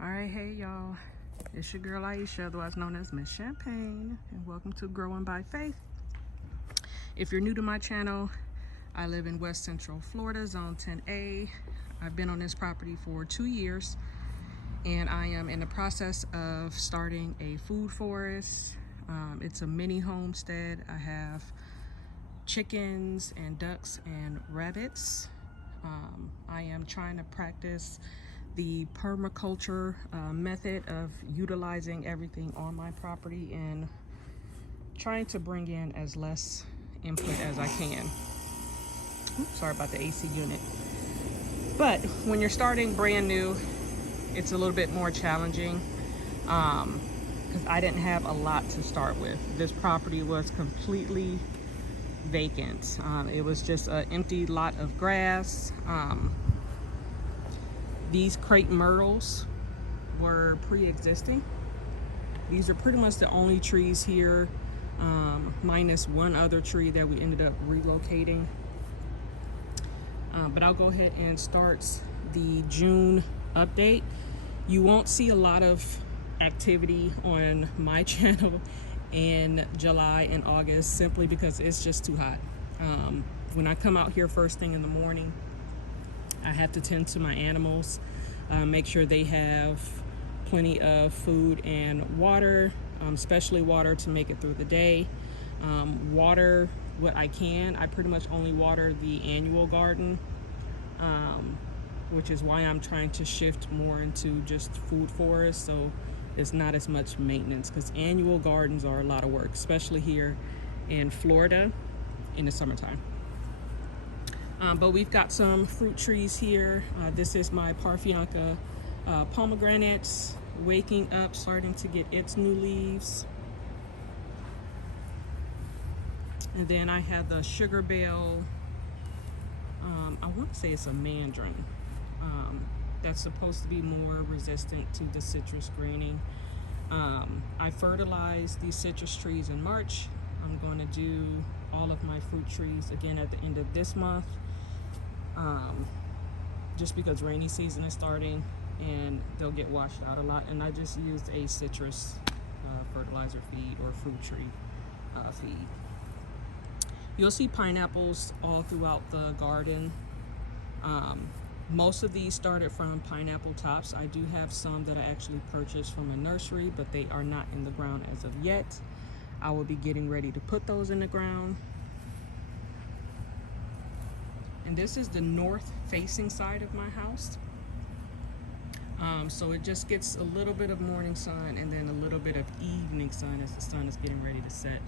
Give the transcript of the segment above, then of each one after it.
Alright, hey y'all, it's your girl Aisha, otherwise known as Miss Champagne, and welcome to Growing by Faith. If you're new to my channel, I live in West Central Florida, Zone 10A. I've been on this property for 2 years, and I am in the process of starting a food forest. It's a mini homestead. I have chickens and ducks and rabbits. I am trying to practice the permaculture method of utilizing everything on my property and trying to bring in as less input as I can. Oops, sorry about the AC unit. But when you're starting brand new, it's a little bit more challenging because I didn't have a lot to start with. This property was completely vacant. It was just an empty lot of grass. These crepe myrtles were pre-existing. These are pretty much the only trees here, minus one other tree that we ended up relocating. But I'll go ahead and start the June update. You won't see a lot of activity on my channel in July and August simply because it's just too hot. When I come out here first thing in the morning, I have to tend to my animals, make sure they have plenty of food and water, especially water to make it through the day. Water what I can. I pretty much only water the annual garden, which is why I'm trying to shift more into just food forest, so it's not as much maintenance, because annual gardens are a lot of work, especially here in Florida in the summertime. But we've got some fruit trees here. This is my Parfianca pomegranates waking up, starting to get its new leaves. And then I have the sugar bell. I want to say it's a mandarin. That's supposed to be more resistant to the citrus greening. I fertilized these citrus trees in March. I'm going to do all of my fruit trees again at the end of this month. Just because rainy season is starting and they'll get washed out a lot, and I just used a citrus fertilizer feed or fruit tree feed. You'll see pineapples all throughout the garden. Most of these started from pineapple tops. I do have some that I actually purchased from a nursery, but they are not in the ground as of yet. I will be getting ready to put those in the ground. And this is the north facing side of my house. So it just gets a little bit of morning sun and then a little bit of evening sun as the sun is getting ready to set.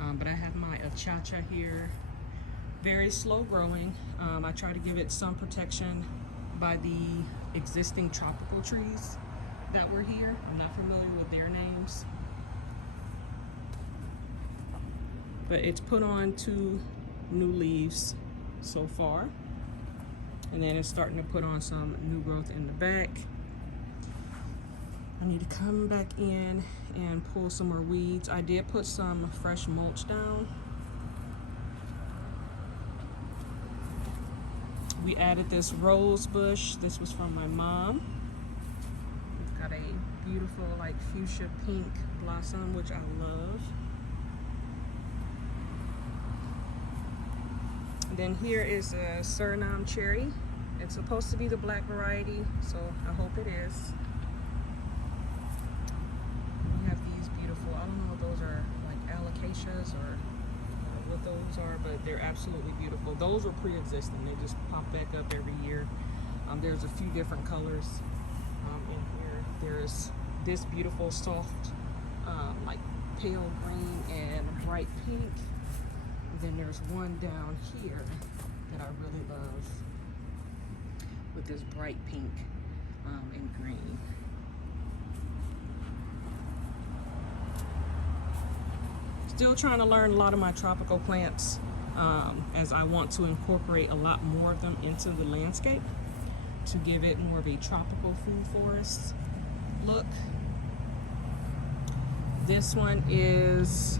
But I have my achacha here, very slow growing. I try to give it some protection by the existing tropical trees that were here. I'm not familiar with their names, but it's put on 2 new leaves so far, and then it's starting to put on some new growth in the back. I need to come back in and pull some more weeds. I did put some fresh mulch down. We added this rose bush. This was from my mom. It's got a beautiful like fuchsia pink blossom, which I love. And then here is a Suriname cherry. It's supposed to be the black variety, so I hope it is. We have these beautiful, I don't know what those are, like alocasias or what those are, but they're absolutely beautiful. Those are pre-existing. They just pop back up every year. There's a few different colors in here. There's this beautiful soft like pale green and bright pink. Then there's one down here that I really love with this bright pink and green. Still trying to learn a lot of my tropical plants as I want to incorporate a lot more of them into the landscape to give it more of a tropical food forest look. This one is,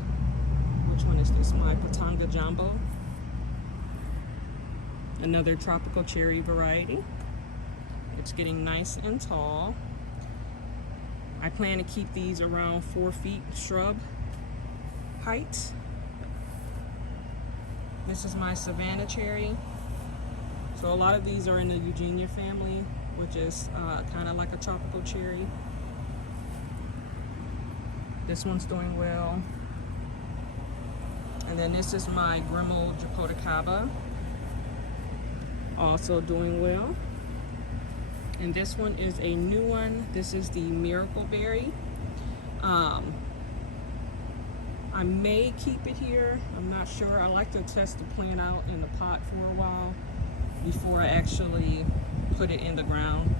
which one is this? My Patanga Jumbo. Another tropical cherry variety. It's getting nice and tall. I plan to keep these around 4 feet shrub height. This is my Savannah cherry. So a lot of these are in the Eugenia family, which is kind of like a tropical cherry. This one's doing well. And then this is my Grimo Jacotacaba, also doing well. And this one is a new one. This is the Miracle Berry. I may keep it here. I'm not sure. I like to test the plant out in the pot for a while before I actually put it in the ground.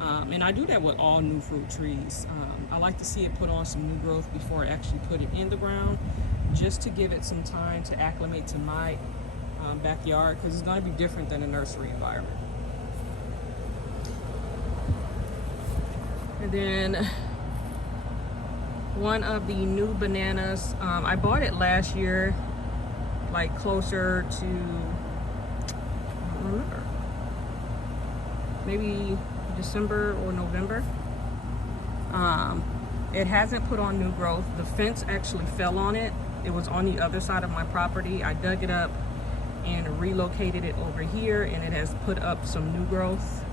And I do that with all new fruit trees. I like to see it put on some new growth before I actually put it in the ground, just to give it some time to acclimate to my backyard, because it's going to be different than a nursery environment. And then one of the new bananas, I bought it last year, like closer to, I don't remember, maybe December or November. It hasn't put on new growth. The fence actually fell on it. It was on the other side of my property. I dug it up and relocated it over here, and it has put up some new growth.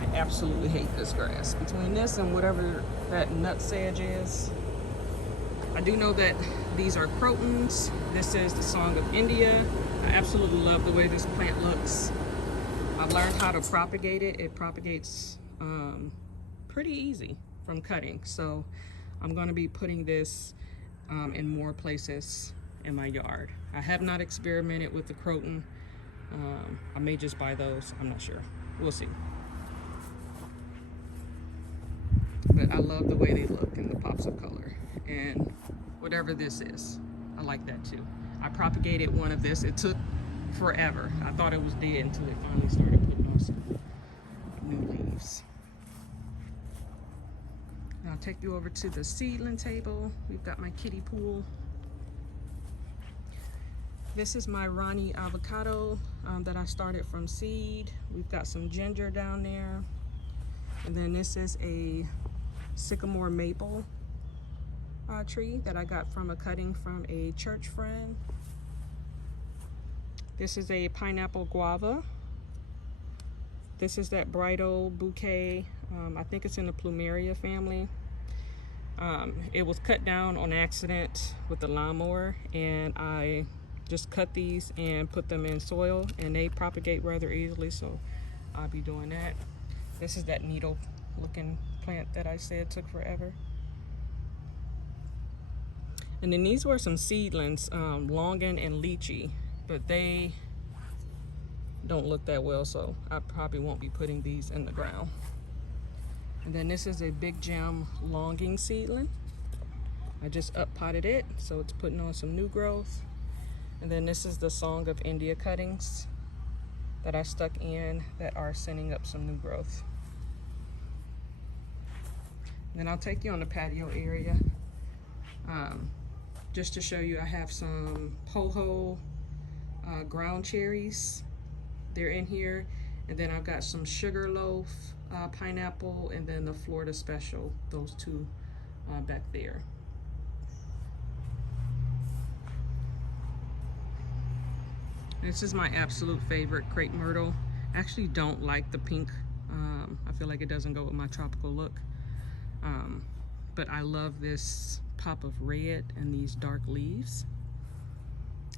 I absolutely hate this grass. Between this and whatever that nutsedge is. I do know that these are crotons. This is the Song of India. I absolutely love the way this plant looks. I've learned how to propagate it. It propagates pretty easy from cutting. So I'm going to be putting this in more places in my yard. I have not experimented with the croton. I may just buy those. I'm not sure. We'll see. But I love the way they look and the pops of color. And whatever this is, I like that too. I propagated one of this. It took forever. I thought it was dead until it finally started putting on some new leaves. Now I'll take you over to the seedling table. We've got my kiddie pool. This is my Ronnie avocado that I started from seed. We've got some ginger down there. And then this is a sycamore maple tree that I got from a cutting from a church friend. This is a pineapple guava. This is that bright old bouquet. I think it's in the plumeria family. It was cut down on accident with the lawnmower, and I just cut these and put them in soil, and they propagate rather easily, so I'll be doing that. This is that needle looking plant that I said took forever. And then these were some seedlings, longan and lychee, but they don't look that well, so I probably won't be putting these in the ground. And then this is a big gem longing seedling. I just up potted it, so it's putting on some new growth. And then this is the Song of India cuttings that I stuck in that are sending up some new growth. And then I'll take you on the patio area. Just to show you, I have some poho ground cherries. They're in here. And then I've got some sugarloaf pineapple, and then the Florida Special, those two back there. This is my absolute favorite, crepe myrtle. I actually don't like the pink. I feel like it doesn't go with my tropical look. But I love this pop of red and these dark leaves.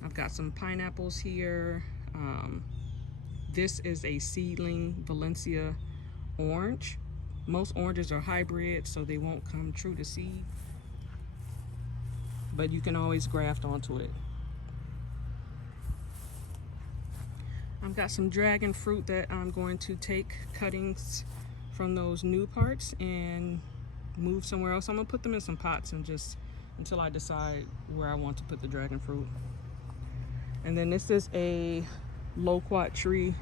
I've got some pineapples here. This is a seedling Valencia orange. Most oranges are hybrid, so they won't come true to seed, but you can always graft onto it. I've got some dragon fruit that I'm going to take cuttings from those new parts and move somewhere else. I'm gonna put them in some pots and just until I decide where I want to put the dragon fruit. And then this is a loquat tree.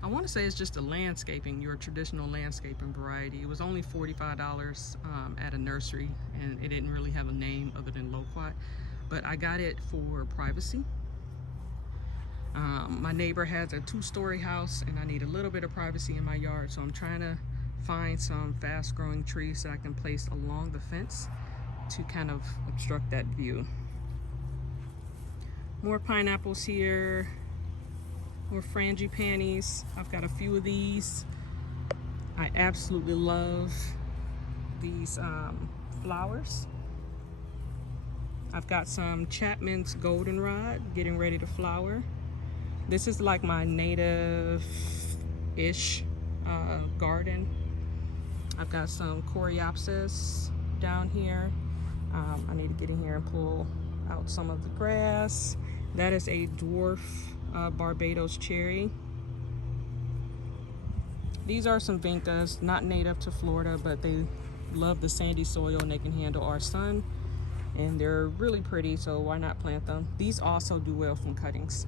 I want to say it's just a landscaping, your traditional landscaping variety. It was only $45 at a nursery, and it didn't really have a name other than loquat, but I got it for privacy. My neighbor has a 2-story house and I need a little bit of privacy in my yard, so I'm trying to find some fast growing trees that I can place along the fence to kind of obstruct that view. More pineapples here, more frangipanis. I've got a few of these. I absolutely love these flowers. I've got some Chapman's goldenrod getting ready to flower. This is like my native-ish garden. I've got some coreopsis down here. I need to get in here and pull out some of the grass. That is a dwarf Barbados cherry. These are some vincas, not native to Florida, but they love the sandy soil and they can handle our sun. And they're really pretty, so why not plant them? These also do well from cuttings.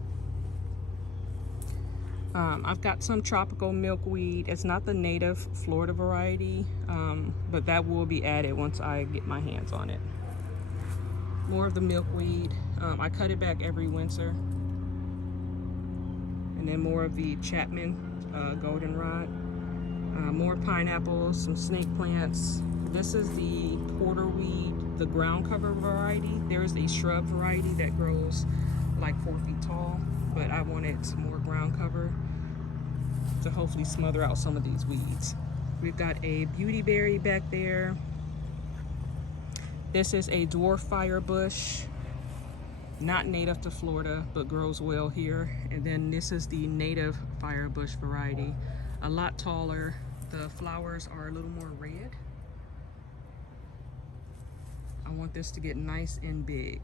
I've got some tropical milkweed. It's not the native Florida variety, but that will be added once I get my hands on it. More of the milkweed. I cut it back every winter. And then more of the Chapman goldenrod. More pineapples, some snake plants. This is the porterweed, the ground cover variety. There is a shrub variety that grows like 4 feet tall, but I wanted some more ground cover to hopefully smother out some of these weeds. We've got a beautyberry back there. This is a dwarf firebush, not native to Florida, but grows well here. And then this is the native firebush variety, a lot taller. The flowers are a little more red. I want this to get nice and big.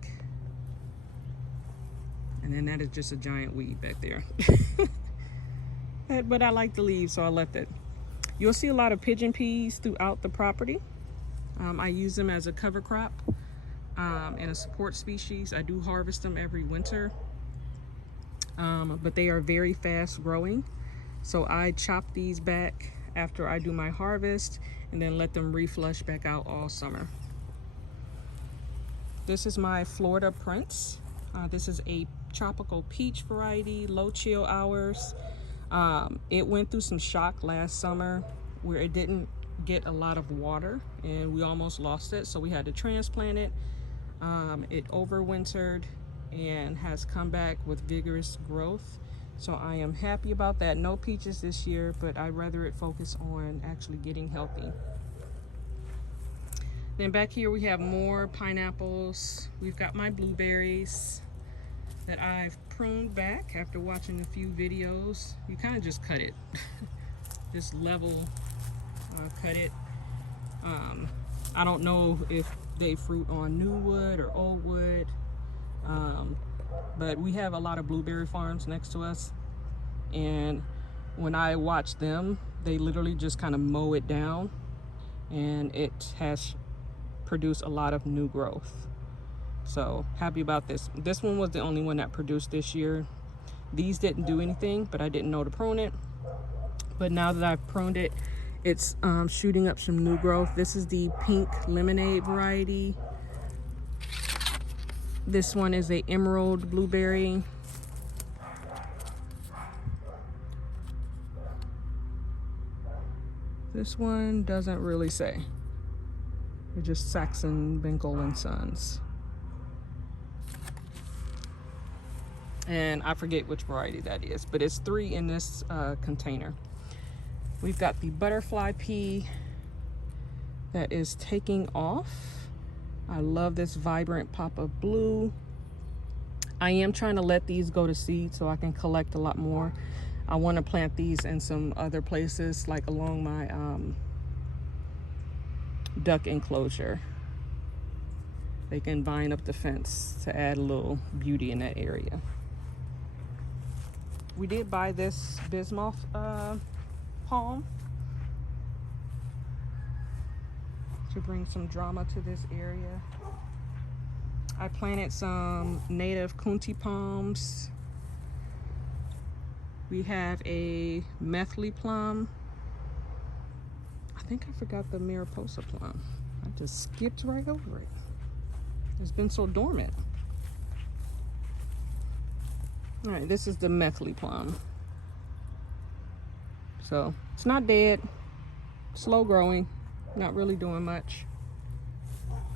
And then that is just a giant weed back there. But I like the leaves, so I left it. You'll see a lot of pigeon peas throughout the property. I use them as a cover crop and a support species. I do harvest them every winter, but they are very fast growing. So I chop these back after I do my harvest and then let them reflush back out all summer. This is my Florida Prince. This is a tropical peach variety, low chill hours. It went through some shock last summer where it didn't get a lot of water and we almost lost it, so we had to transplant it. It overwintered and has come back with vigorous growth, so I am happy about that. No peaches this year, but I'd rather it focus on actually getting healthy. Then back here we have more pineapples. We've got my blueberries that I've pruned back after watching a few videos. You kind of just cut it. Just level cut it. I don't know if they fruit on new wood or old wood, but we have a lot of blueberry farms next to us, and when I watch them, they literally just kind of mow it down, and it has produced a lot of new growth. So happy about this. This one was the only one that produced this year. These didn't do anything, but I didn't know to prune it. But now that I've pruned it, it's shooting up some new growth. This is the pink lemonade variety. This one is a emerald blueberry. This one doesn't really say. They're just Saxon, Bengal and Sons. And I forget which variety that is, but it's 3 in this container. We've got the butterfly pea that is taking off. I love this vibrant pop of blue. I am trying to let these go to seed so I can collect a lot more. I want to plant these in some other places, like along my duck enclosure. They can vine up the fence to add a little beauty in that area. We did buy this bismuth palm to bring some drama to this area. I planted some native Kunti palms. We have a Methley plum. I think I forgot the Mariposa plum. I just skipped right over it. It's been so dormant. All right, this is the Methley plum. So it's not dead, slow growing, not really doing much.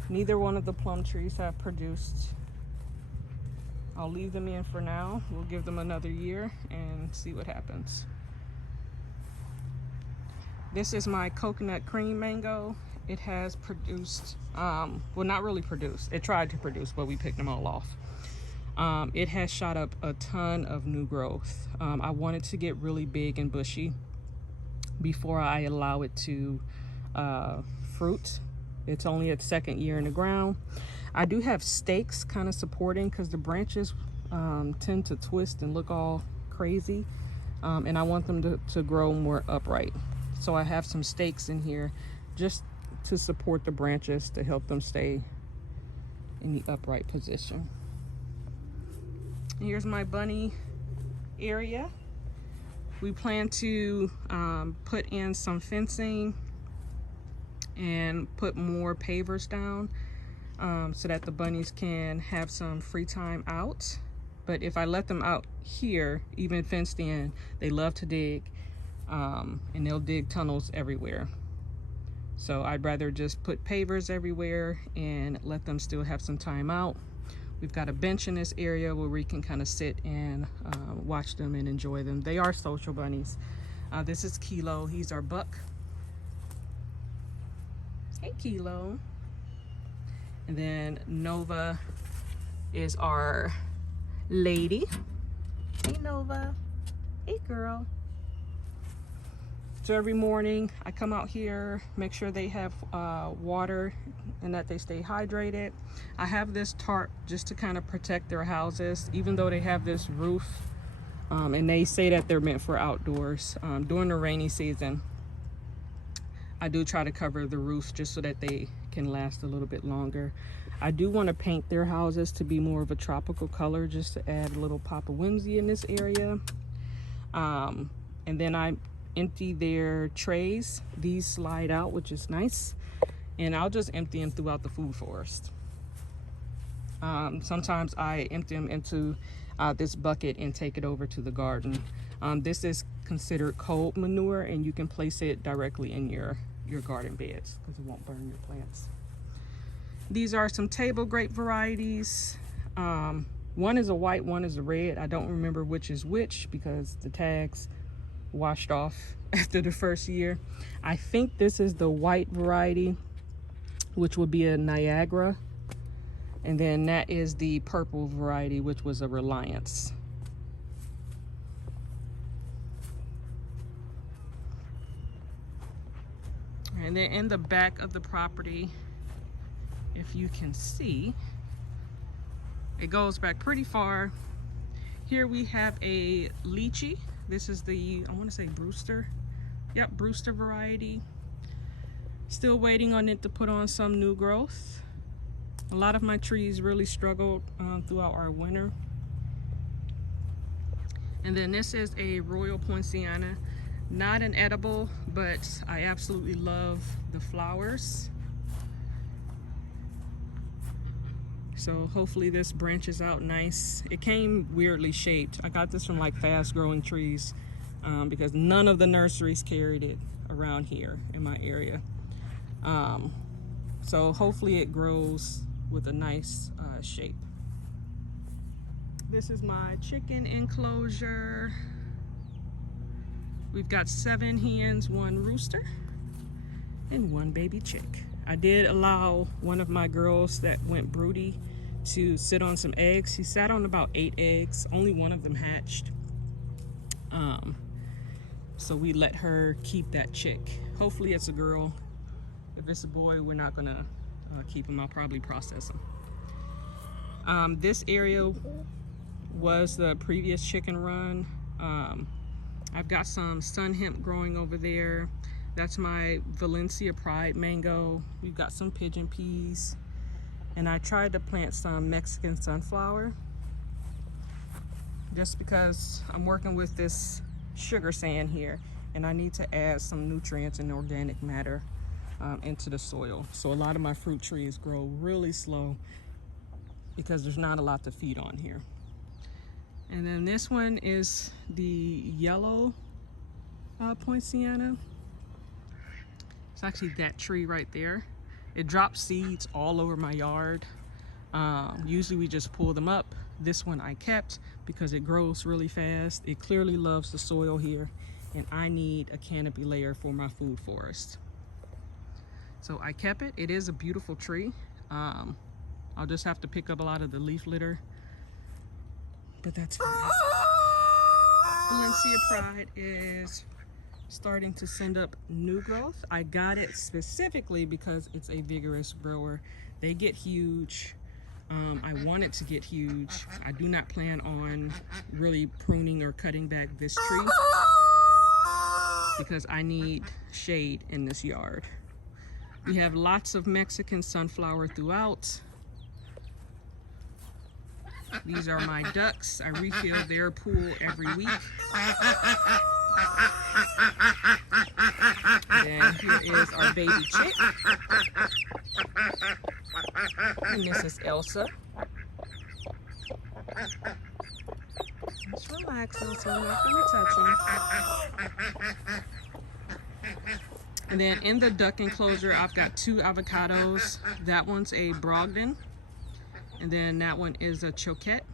Neither one of the plum trees have produced. I'll leave them in for now. We'll give them another year and see what happens. This is my coconut cream mango. It has produced, well, not really produced. It tried to produce, but we picked them all off. It has shot up a ton of new growth. I want it to get really big and bushy before I allow it to fruit. It's only its second year in the ground. I do have stakes kind of supporting because the branches tend to twist and look all crazy, and I want them to grow more upright. So I have some stakes in here just to support the branches to help them stay in the upright position. Here's my bunny area. We plan to put in some fencing and put more pavers down so that the bunnies can have some free time out. But if I let them out here, even fenced in, they love to dig, and they'll dig tunnels everywhere. So I'd rather just put pavers everywhere and let them still have some time out. We've got a bench in this area where we can kind of sit and watch them and enjoy them. They are social bunnies. This is Kilo. He's our buck. Hey, Kilo. And then Nova is our lady. Hey, Nova. Hey, girl. So every morning I come out here, make sure they have water and that they stay hydrated. I have this tarp just to kind of protect their houses, even though they have this roof, and they say that they're meant for outdoors. During the rainy season, I do try to cover the roof just so that they can last a little bit longer. I do want to paint their houses to be more of a tropical color just to add a little pop of whimsy in this area. And then I empty their trays. These slide out, which is nice, and I'll just empty them throughout the food forest. Sometimes I empty them into this bucket and take it over to the garden. This is considered cold manure, and you can place it directly in your garden beds because it won't burn your plants. These are some table grape varieties. One is a white, one is a red. I don't remember which is which because the tags washed off after the first year. I think this is the white variety, which would be a Niagara, and then that is the purple variety, which was a Reliance. And then in the back of the property, if you can see, it goes back pretty far. Here we have a lychee. This is the, I want to say Brewster. Yep, Brewster variety. Still waiting on it to put on some new growth. A lot of my trees really struggled throughout our winter. And then this is a Royal Poinciana. Not an edible, but I absolutely love the flowers. So hopefully this branches out nice. It came weirdly shaped. I got this from like fast growing trees because none of the nurseries carried it around here in my area. So hopefully it grows with a nice shape. This is my chicken enclosure. We've got 7 hens, 1 rooster, and 1 baby chick. I did allow one of my girls that went broody to sit on some eggs. She sat on about 8 eggs. Only one of them hatched. So we let her keep that chick. Hopefully it's a girl. If it's a boy, we're not gonna keep him. I'll probably process him. This area was the previous chicken run. I've got some sun hemp growing over there. That's my Valencia Pride mango. We've got some pigeon peas. And I tried to plant some Mexican sunflower just because I'm working with this sugar sand here and I need to add some nutrients and organic matter into the soil. So a lot of my fruit trees grow really slow because there's not a lot to feed on here. And then this one is the yellow poinciana. It's actually that tree right there. It drops seeds all over my yard. Usually we just pull them up. This one I kept because it grows really fast. It clearly loves the soil here, and I need a canopy layer for my food forest. So I kept it. It is a beautiful tree. I'll just have to pick up a lot of the leaf litter, but that's fine. Valencia Pride is starting to send up new growth. I got it specifically because it's a vigorous grower. They get huge. I want it to get huge. I do not plan on really pruning or cutting back this tree because I need shade in this yard. We have lots of Mexican sunflower throughout. These are my ducks. I refill their pool every week. And here is our baby chick. And this is Elsa. Just relax, Elsa. I'm not going to touch him. And then in the duck enclosure, I've got 2 avocados. That one's a Brogdon. And then that one is a Choquette.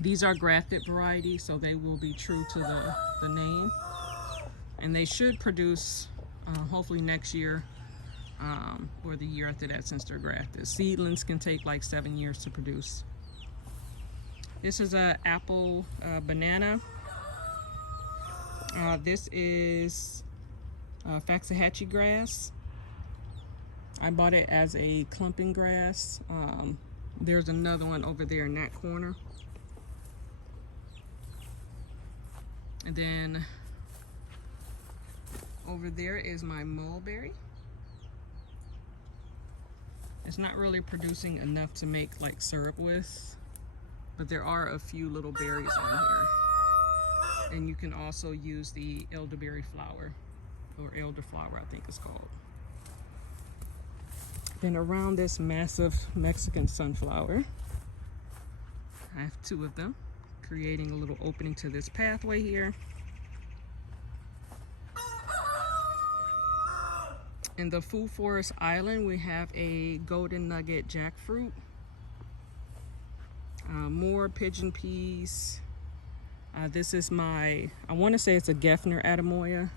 These are grafted varieties, so they will be true to the name. And they should produce, hopefully next year, or the year after that, since they're grafted. Seedlings can take like 7 years to produce. This is a apple banana. This is Waxahachie grass. I bought it as a clumping grass. There's another one over there in that corner. And then over there is my mulberry. It's not really producing enough to make like syrup with, but there are a few little berries on here. And you can also use the elderberry flower, or elderflower I think it's called. Then around this massive Mexican sunflower, I have 2 of them, creating a little opening to this pathway here. In the food forest island, we have a golden nugget jackfruit, more pigeon peas. This is my, I want to say it's a Geffner Adamoya.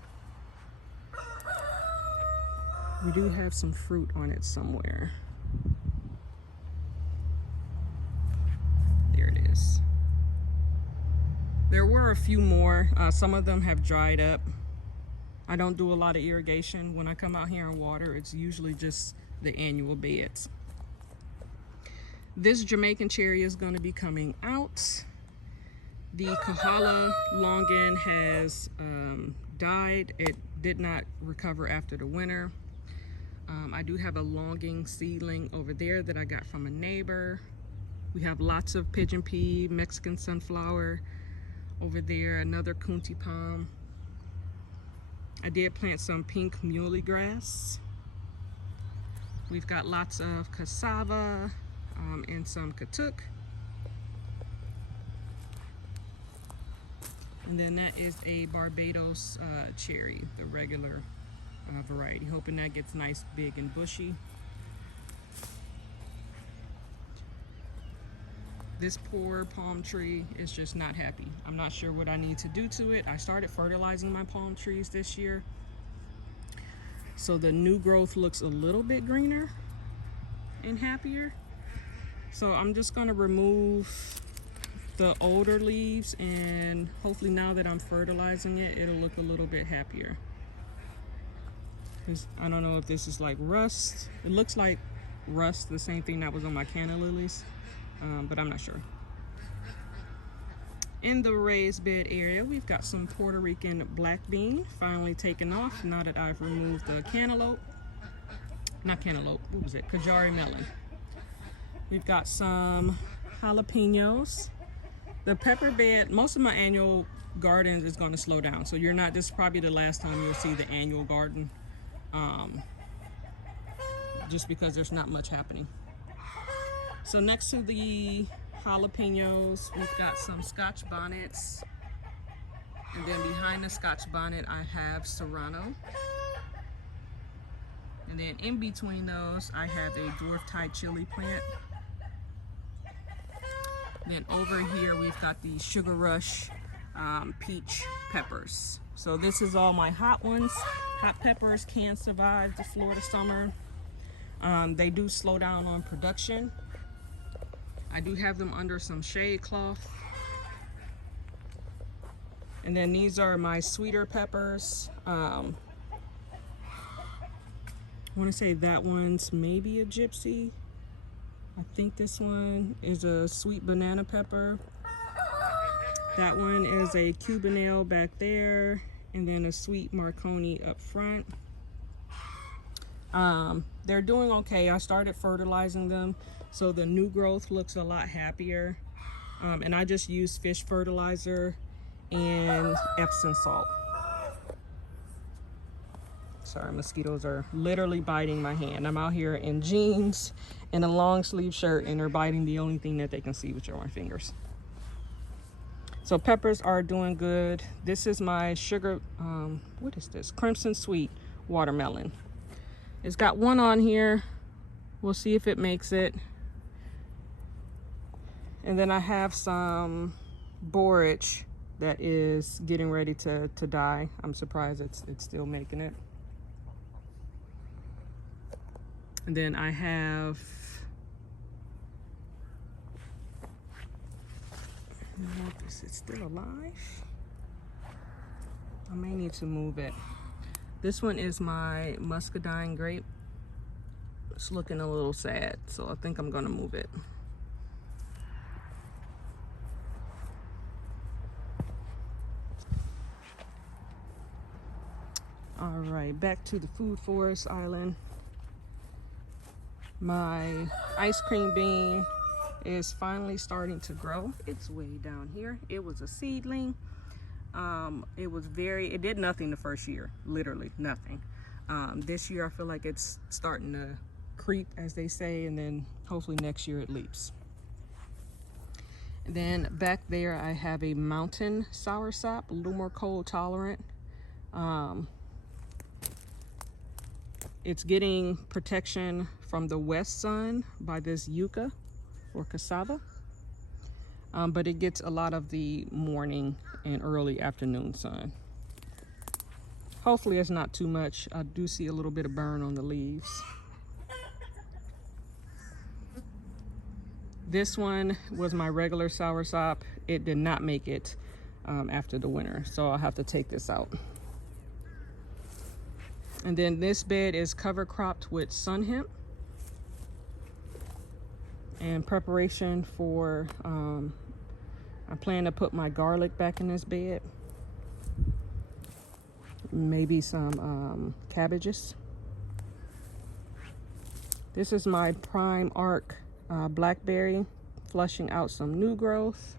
We do have some fruit on it somewhere. There it is. There were a few more. Some of them have dried up. I don't do a lot of irrigation when I come out here and water. It's usually just the annual beds. This Jamaican cherry is going to be coming out. The Kohala longan has died. It did not recover after the winter. I do have a longing seedling over there that I got from a neighbor. We have lots of pigeon pea, Mexican sunflower over there, another kunti palm. I did plant some pink muley grass. We've got lots of cassava and some katuk. And then that is a Barbados cherry, the regular variety. Hoping that gets nice, big, and bushy. This poor palm tree is just not happy. I'm not sure what I need to do to it. I started fertilizing my palm trees this year, so the new growth looks a little bit greener and happier. So I'm just going to remove the older leaves, and hopefully now that I'm fertilizing it, it'll look a little bit happier. I don't know if this is like rust. It looks like rust, the same thing that was on my canna lilies, but I'm not sure. In the raised bed area, we've got some Puerto Rican black bean finally taken off now that I've removed the cantaloupe. Not cantaloupe, what was it? Kajari melon. We've got some jalapenos. The pepper bed, most of my annual gardens is going to slow down, so this is probably the last time you'll see the annual garden. Just because there's not much happening. So next to the jalapenos. We've got some Scotch bonnets. And then behind the Scotch bonnet, I have serrano. And then in between those, I have a dwarf Thai chili plant. Then over here, we've got the Sugar Rush peach peppers. So this is all my hot ones. Hot peppers can survive the Florida summer. They do slow down on production. I do have them under some shade cloth. And then these are my sweeter peppers. I want to say that one's maybe a gypsy. I think this one is a sweet banana pepper. That one is a Cubanelle back there, and then a sweet Marconi up front. They're doing okay. I started fertilizing them, so the new growth looks a lot happier. And I just use fish fertilizer and Epsom salt. Sorry, mosquitoes are literally biting my hand. I'm out here in jeans and a long sleeve shirt, and they're biting the only thing that they can see, which are my fingers. So peppers are doing good. This is my sugar, what is this? Crimson Sweet watermelon. It's got one on here. We'll see if it makes it. And then I have some borage that is getting ready to die. I'm surprised it's still making it. And then I have, is it still alive? I may need to move it. This one is my muscadine grape. It's looking a little sad, so I think I'm gonna move it. All right, back to the food forest island. My ice cream bean is finally starting to grow. It's way down here. It was a seedling. It did nothing the first year, literally nothing. This year I feel like it's starting to creep, as they say, and then hopefully next year it leaps. And then back there I have a mountain soursop, a little more cold tolerant. It's getting protection from the west sun by this yucca or cassava, but it gets a lot of the morning and early afternoon sun. Hopefully it's not too much. I do see a little bit of burn on the leaves. This one was my regular soursop. It did not make it after the winter, so I'll have to take this out. And then this bed is cover cropped with sun hemp. And preparation for, I plan to put my garlic back in this bed. Maybe some cabbages. This is my prime arc blackberry, flushing out some new growth.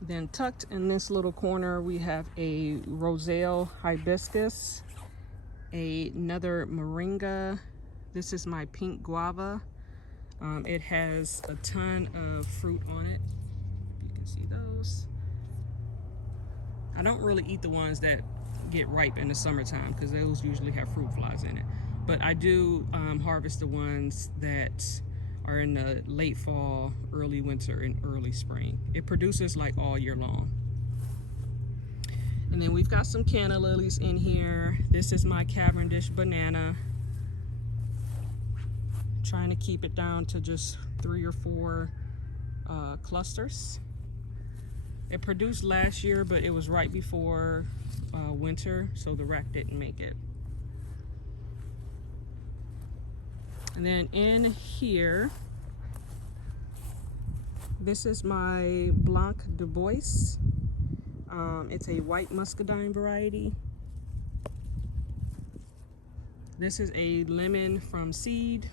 Then tucked in this little corner, we have a roselle hibiscus, another moringa. This is my pink guava. It has a ton of fruit on it. You can see those. I don't really eat the ones that get ripe in the summertime because those usually have fruit flies in it. But I do harvest the ones that are in the late fall, early winter, and early spring. It produces like all year long. And then we've got some canna lilies in here. This is my Cavendish banana. Trying to keep it down to just 3 or 4 clusters. It produced last year, but it was right before winter, so the rack didn't make it. And then in here, this is my Blanc de Bois. It's a white muscadine variety. This is a lemon from seed.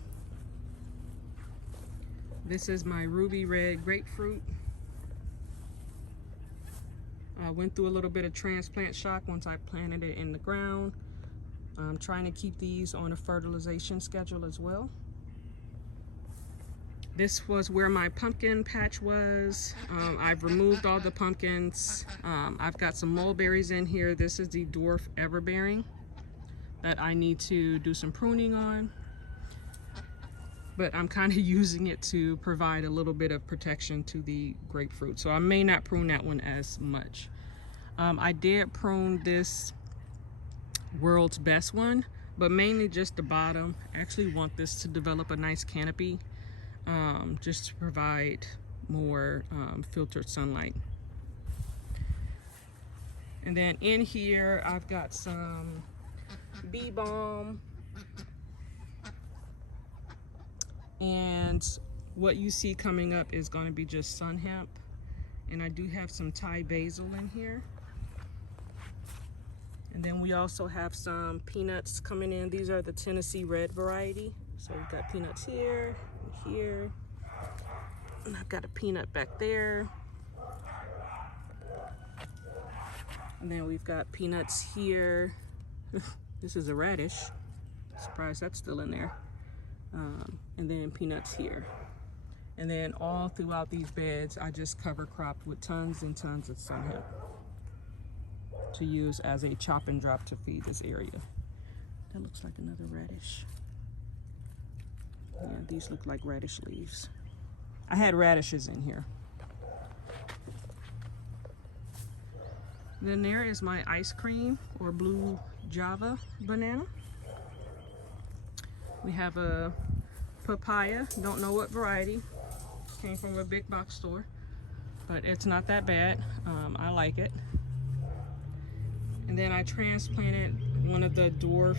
This is my ruby red grapefruit. I went through a little bit of transplant shock once I planted it in the ground. I'm trying to keep these on a fertilization schedule as well. This was where my pumpkin patch was. I've removed all the pumpkins. I've got some mulberries in here. This is the dwarf everbearing that I need to do some pruning on. But I'm kind of using it to provide a little bit of protection to the grapefruit. So I may not prune that one as much. I did prune this world's best one, but mainly just the bottom. I actually want this to develop a nice canopy. Just to provide more filtered sunlight. And then in here I've got some bee balm, and what you see coming up is going to be just sun hemp, and I do have some Thai basil in here. And then we also have some peanuts coming in. These are the Tennessee red variety. So we've got peanuts here and here. And I've got a peanut back there. And then we've got peanuts here. This is a radish. Surprised that's still in there. And then peanuts here. And then all throughout these beds, I just cover cropped with tons and tons of sun hemp to use as a chop and drop to feed this area. That looks like another radish. Yeah, these look like radish leaves. I had radishes in here. Then there is my ice cream or blue Java banana. We have a papaya, don't know what variety. Came from a big box store, but it's not that bad. I like it. And then I transplanted one of the dwarf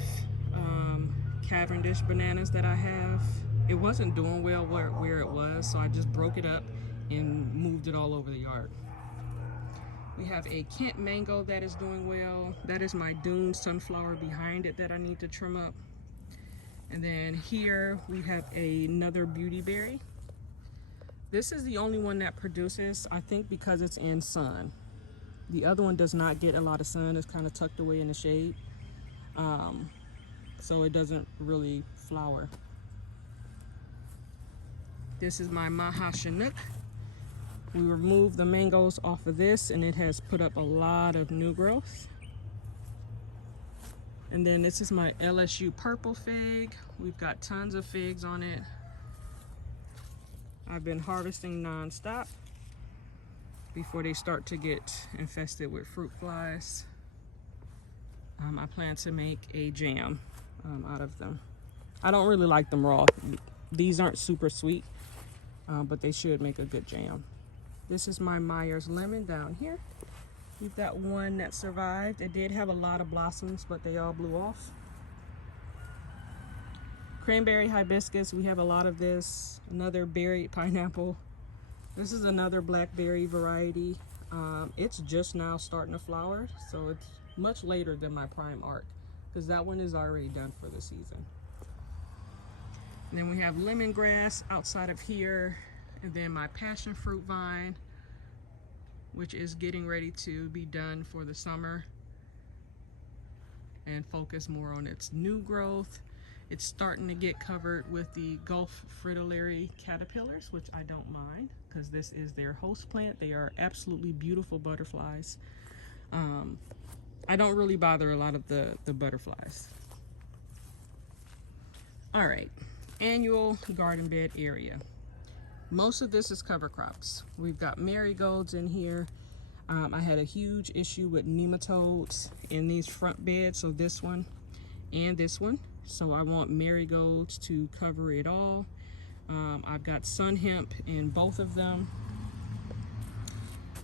Cavendish bananas that I have. It wasn't doing well where it was, so I just broke it up and moved it all over the yard. We have a Kent mango that is doing well. That is my dune sunflower behind it that I need to trim up. And then here we have another beauty berry. This is the only one that produces, I think because it's in sun. The other one does not get a lot of sun. It's kind of tucked away in the shade. So it doesn't really flower. This is my Maha Chinook. We removed the mangoes off of this and it has put up a lot of new growth. And then this is my LSU purple fig. We've got tons of figs on it. I've been harvesting non-stop before they start to get infested with fruit flies. I plan to make a jam out of them. I don't really like them raw. These aren't super sweet, but they should make a good jam. This is my Myers lemon down here. We've got one that survived. It did have a lot of blossoms, but they all blew off. Cranberry hibiscus, we have a lot of this. Another berry pineapple. This is another blackberry variety. It's just now starting to flower, so it's much later than my prime arc, because that one is already done for the season. And then we have lemongrass outside of here, and then my passion fruit vine, which is getting ready to be done for the summer and focus more on its new growth. It's starting to get covered with the Gulf fritillary caterpillars, which I don't mind because this is their host plant. They are absolutely beautiful butterflies. I don't really bother a lot of the butterflies. All right, annual garden bed area. Most of this is cover crops. We've got marigolds in here. I had a huge issue with nematodes in these front beds, so this one and this one. So I want marigolds to cover it all. I've got sun hemp in both of them.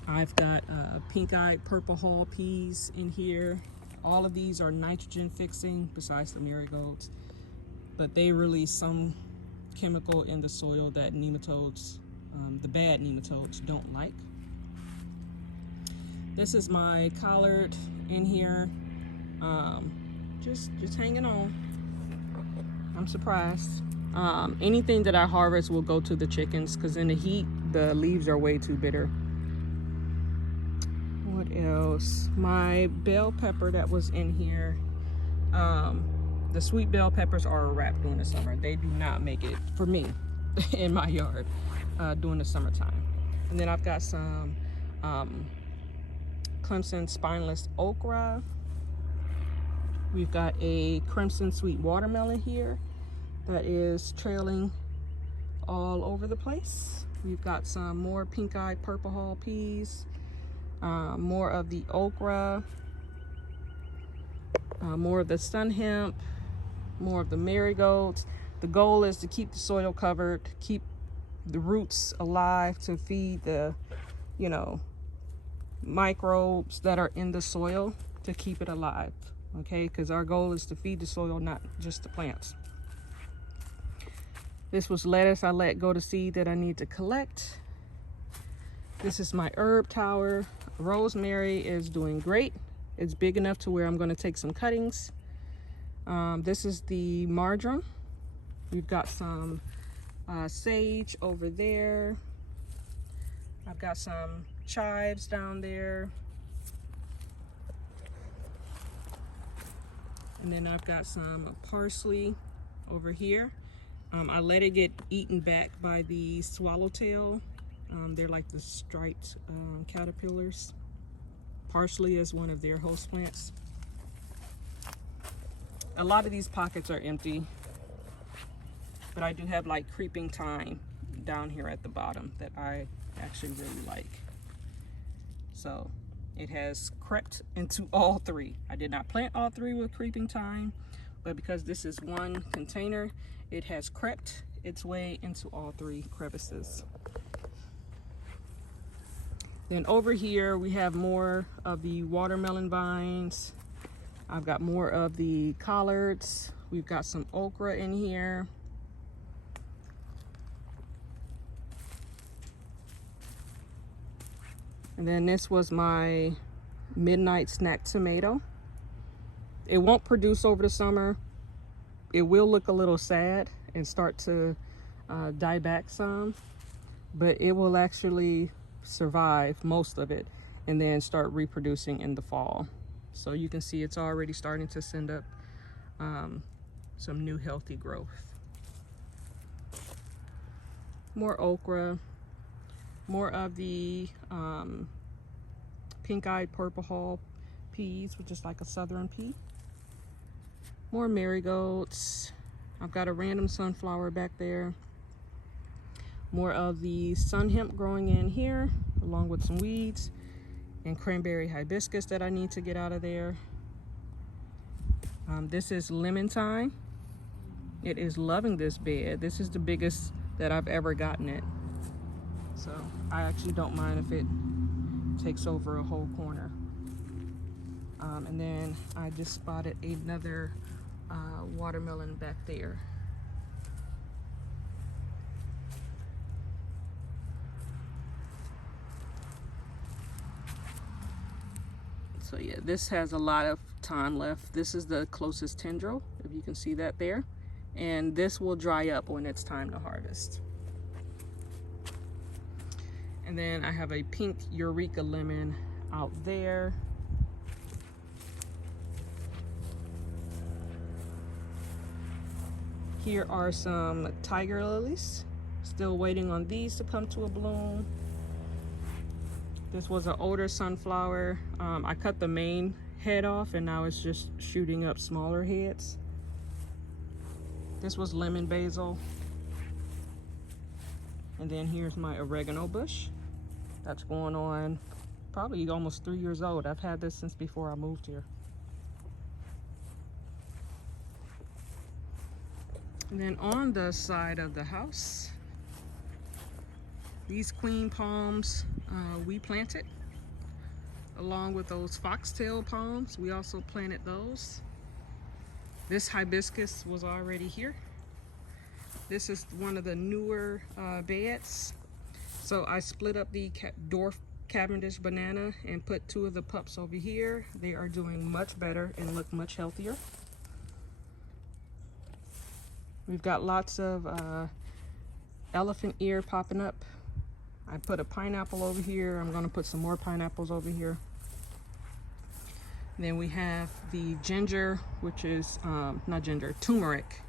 I've got pink-eyed purple hull peas in here. All of these are nitrogen fixing besides the marigolds, but they release some chemical in the soil that nematodes, the bad nematodes, don't like. This is my collard in here, just hanging on. I'm surprised. Anything that I harvest will go to the chickens because in the heat the leaves are way too bitter. What else? My bell pepper that was in here The sweet bell peppers are a wrap during the summer. They do not make it for me in my yard during the summertime. And then I've got some crimson spineless okra. We've got a crimson sweet watermelon here that is trailing all over the place. We've got some more pink-eyed purple hull peas, more of the okra, more of the sun hemp, more of the marigolds. The goal is to keep the soil covered, keep the roots alive, to feed the, you know, microbes that are in the soil, to keep it alive, okay? Because our goal is to feed the soil, not just the plants. This was lettuce I let go to seed that I need to collect. This is my herb tower. Rosemary is doing great. It's big enough to where I'm going to take some cuttings. This is the marjoram. We've got some sage over there. I've got some chives down there. And then I've got some parsley over here. I let it get eaten back by the swallowtail. They're like the striped caterpillars. Parsley is one of their host plants. A lot of these pockets are empty, but I do have like creeping thyme down here at the bottom that I actually really like. So it has crept into all three. I did not plant all three with creeping thyme, but because this is one container, it has crept its way into all three crevices. Then over here we have more of the watermelon vines. I've got more of the collards. We've got some okra in here. And then this was my midnight snack tomato. It won't produce over the summer. It will look a little sad and start to die back some, but it will actually survive most of it and then start reproducing in the fall. So you can see it's already starting to send up some new healthy growth. More okra, more of the pink-eyed purple hull peas, which is like a southern pea. More marigolds. I've got a random sunflower back there. More of the sun hemp growing in here, along with some weeds, and cranberry hibiscus that I need to get out of there. This is lemon thyme. It is loving this bed. This is the biggest that I've ever gotten it. So I actually don't mind if it takes over a whole corner. And then I just spotted another watermelon back there. So yeah, this has a lot of time left. This is the closest tendril, if you can see that there. And this will dry up when it's time to harvest. And then I have a pink Eureka lemon out there. Here are some tiger lilies. Still waiting on these to come to a bloom. This was an older sunflower. I cut the main head off and now it's just shooting up smaller heads. This was lemon basil. And then here's my oregano bush. That's going on probably almost 3 years old. I've had this since before I moved here. And then on the side of the house, these queen palms we planted, along with those foxtail palms. We also planted those. This hibiscus was already here. This is one of the newer beds. So I split up the dwarf Cavendish banana and put 2 of the pups over here. They are doing much better and look much healthier. We've got lots of elephant ear popping up. I put a pineapple over here. I'm going to put some more pineapples over here. Then we have the ginger, which is not ginger, turmeric,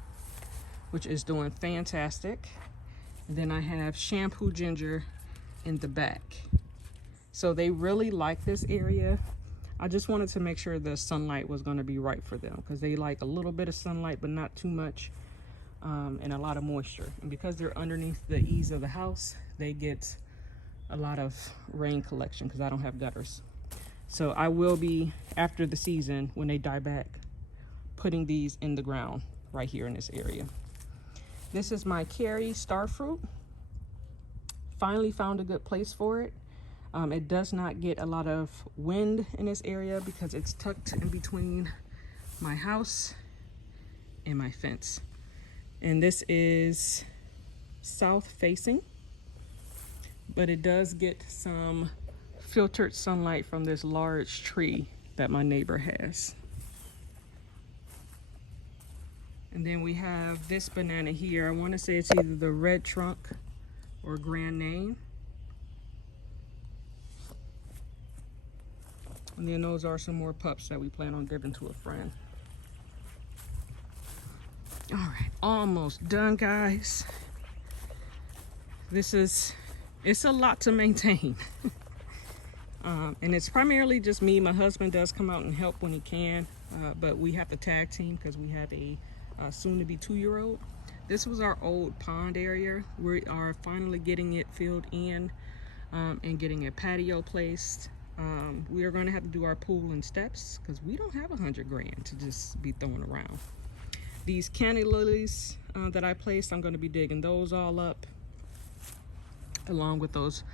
which is doing fantastic. And then I have shampoo ginger in the back. So they really like this area. I just wanted to make sure the sunlight was going to be right for them, because they like a little bit of sunlight but not too much, and a lot of moisture. And because they're underneath the eaves of the house, they get a lot of rain collection because I don't have gutters. So I will be, after the season, when they die back, putting these in the ground right here in this area. This is my Carrie starfruit. Finally found a good place for it. It does not get a lot of wind in this area because it's tucked in between my house and my fence. And this is south facing, but it does get some filtered sunlight from this large tree that my neighbor has. And then we have this banana here. I want to say it's either the red trunk or grand name. And then those are some more pups that we plan on giving to a friend. All right, almost done, guys. It's a lot to maintain. And it's primarily just me. My husband does come out and help when he can, but we have to tag team because we have a soon-to-be 2-year-old. This was our old pond area. We are finally getting it filled in and getting a patio placed. We are going to have to do our pool and steps because we don't have $100 grand to just be throwing around. These candy lilies that I placed, I'm going to be digging those all up, along with those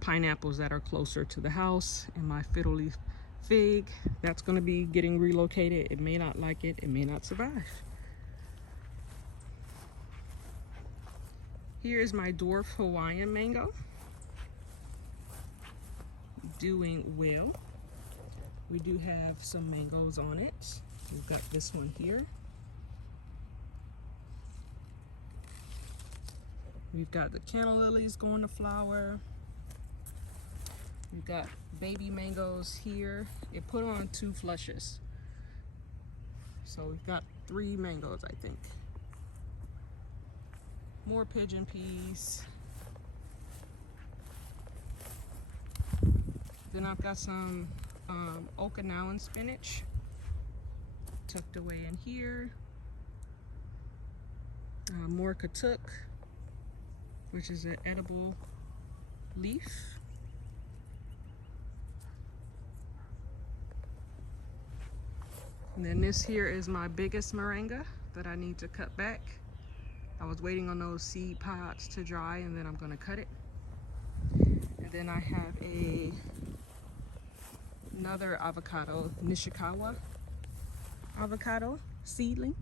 pineapples that are closer to the house, and my fiddle leaf fig that's going to be getting relocated. It may not like it, it may not survive. Here is my dwarf Hawaiian mango, doing well. We do have some mangoes on it. We've got this one here. We've got the canna lilies going to flower. We've got baby mangoes here. It put on 2 flushes. So we've got 3 mangoes, I think. More pigeon peas. Then I've got some Okinawan spinach tucked away in here. More katuk, which is an edible leaf. And then this here is my biggest moringa that I need to cut back. I was waiting on those seed pods to dry, and then I'm going to cut it. And then I have another avocado, Nishikawa avocado seedling.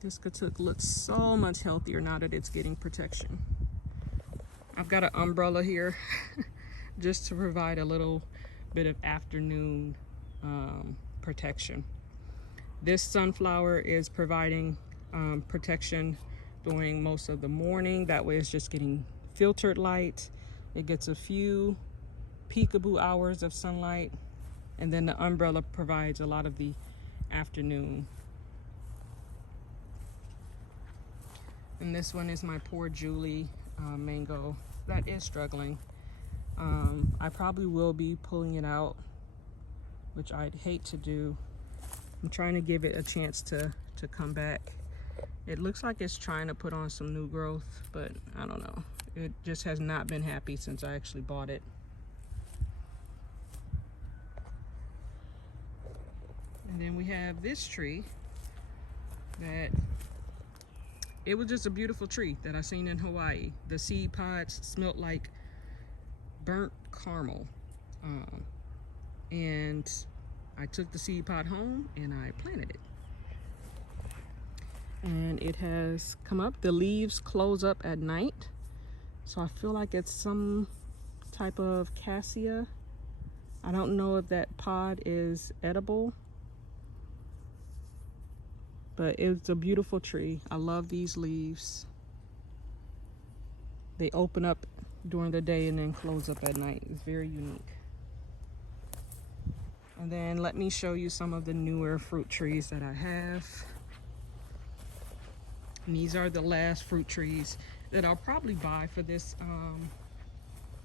This katuk looks so much healthier now that it's getting protection. I've got an umbrella here just to provide a little bit of afternoon protection. This sunflower is providing protection during most of the morning. That way it's just getting filtered light. It gets a few peekaboo hours of sunlight, and then the umbrella provides a lot of the afternoon. And this one is my poor Julie mango that is struggling. I probably will be pulling it out, which I'd hate to do. I'm trying to give it a chance to come back. It looks like it's trying to put on some new growth, but I don't know. It just has not been happy since I actually bought it. And then we have this tree that it was just a beautiful tree that I seen in Hawaii. The seed pods smelled like burnt caramel. And I took the seed pod home and I planted it. And it has come up. The leaves close up at night. So I feel like it's some type of cassia. I don't know if that pod is edible, but it's a beautiful tree. I love these leaves. They open up during the day and then close up at night. It's very unique. And then let me show you some of the newer fruit trees that I have. And these are the last fruit trees that I'll probably buy for this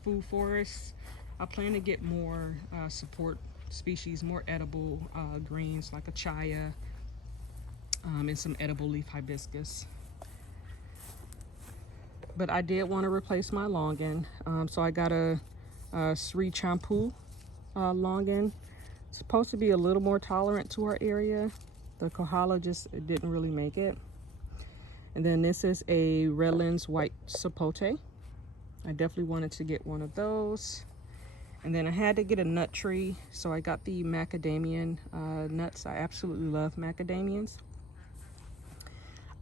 food forest. I plan to get more support species, more edible greens like a chaya, and some edible leaf hibiscus. But I did want to replace my longan, so I got a Sri Champu longan. It's supposed to be a little more tolerant to our area. The kohala just didn't really make it. And then this is a Redlands white sapote. I definitely wanted to get one of those. And then I had to get a nut tree, so I got the macadamian nuts. I absolutely love macadamians.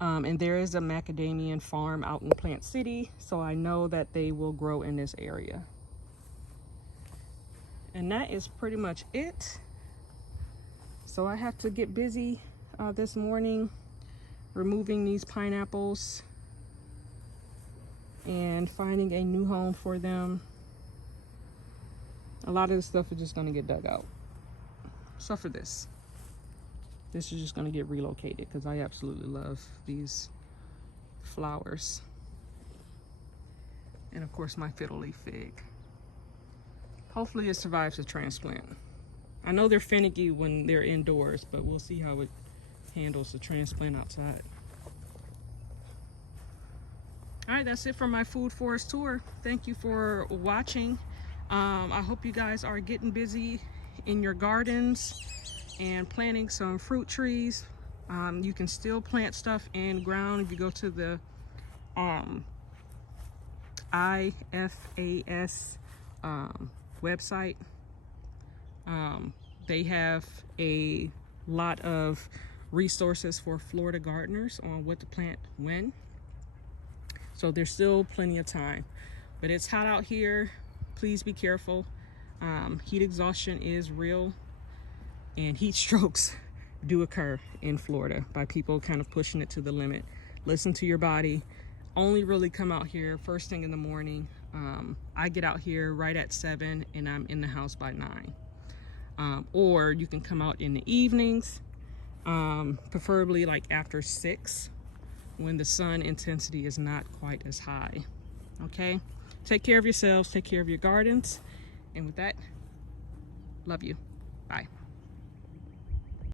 And there is a macadamian farm out in Plant City, so I know that they will grow in this area. And that is pretty much it. So I have to get busy this morning removing these pineapples and finding a new home for them. A lot of this stuff is just going to get dug out. So for this is just going to get relocated because I absolutely love these flowers. And of course my fiddle leaf fig. Hopefully it survives the transplant. I know they're finicky when they're indoors, but we'll see how it handles the transplant outside. All right, that's it for my food forest tour. Thank you for watching. I hope you guys are getting busy in your gardens and planting some fruit trees. You can still plant stuff in ground if you go to the IFAS website. They have a lot of resources for Florida gardeners on what to plant when. So there's still plenty of time, but it's hot out here. Please be careful. Heat exhaustion is real, and heat strokes do occur in Florida by people kind of pushing it to the limit. Listen to your body. Only really come out here first thing in the morning. I get out here right at 7 and I'm in the house by 9. Or you can come out in the evenings, preferably like after 6 when the sun intensity is not quite as high. Okay, take care of yourselves, take care of your gardens, and with that, love you. Bye.